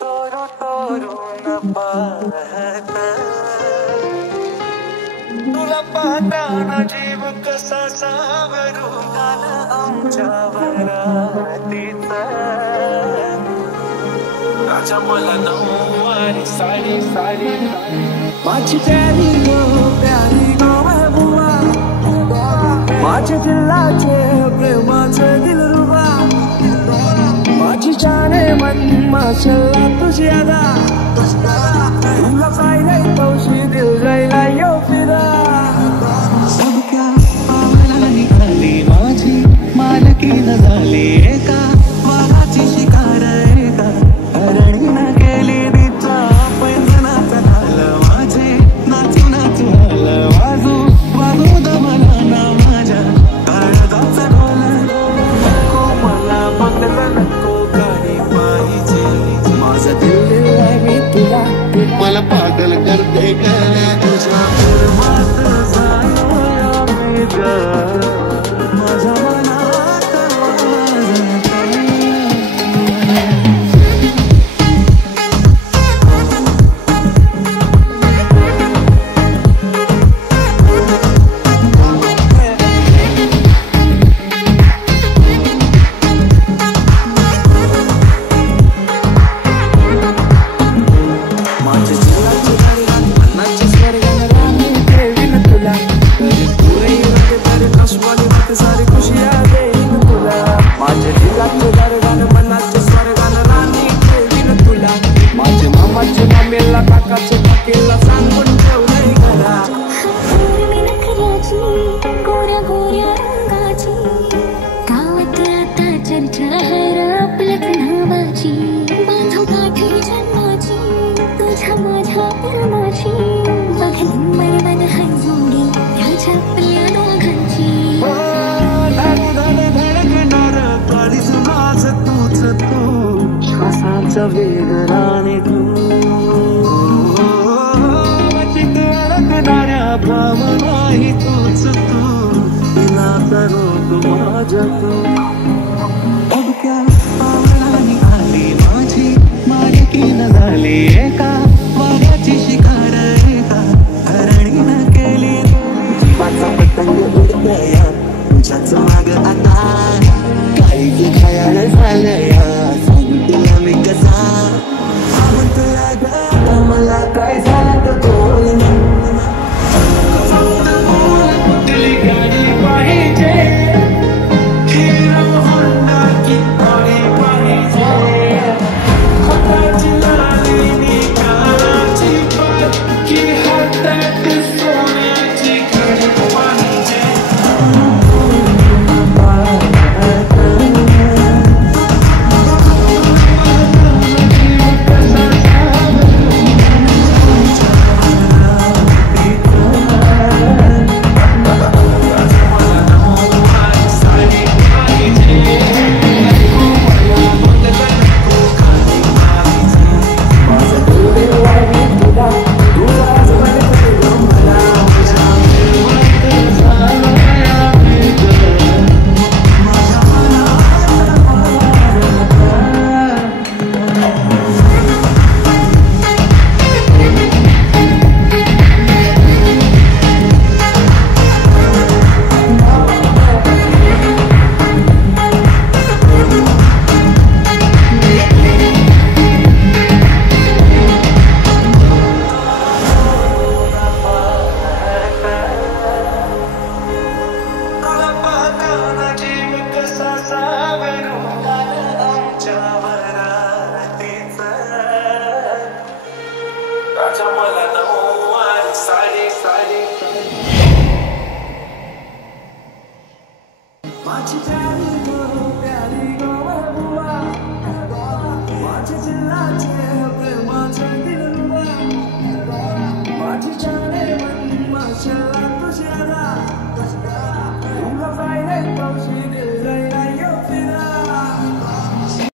तोरू तोरून पाहत तुला पाहताना जीव कसा सावरू गान आमच्यावर रात्रीचा राजा मला नऊवारी साडी साडी माझी प्यारी गो महबूबा माझ्या दिलाचे प्रेमाचे दिलरुबा माझी जाने मन माशाल्लाह तुझी अदा तुला पाहिलंय तौशी दिल जायला यो फिरा सब क्या पावला निघाली माझी मालकी न झाली एका वाघाची शिकार एका हरणीनं केली तिचा पैंजणात झालं माझे नाचू नाचू झालं वाजू वाजू दमला ना माझ्या काळजाचा ढोल नको मला बदल नको काही पाहिजे माझं दिल आहे मी तुला मला पागल करते ग तुझ्या प्रेमात झालोय मी ग माझ्या मनात वाजते वेदनाने तू अडकणाऱ्या भावनाही तूच तू तिला करो तू माझ्या तू अब क्या पावला निघाली माझी मालकी न झाली एका वाघाची शिकार एका हरणीनं केली जीवाचा पतंग उडतया तुझ्याच माग आता काही खयाल झालंया तुला मी कसा तुला ग मला काय झालं बोल कुठली गाडी पाहिजे हिरो होंडा की गाडी पाहिजे हाताची लाली निकालाची पाट की हातात सोन्याची गाडी पाहिजे साडी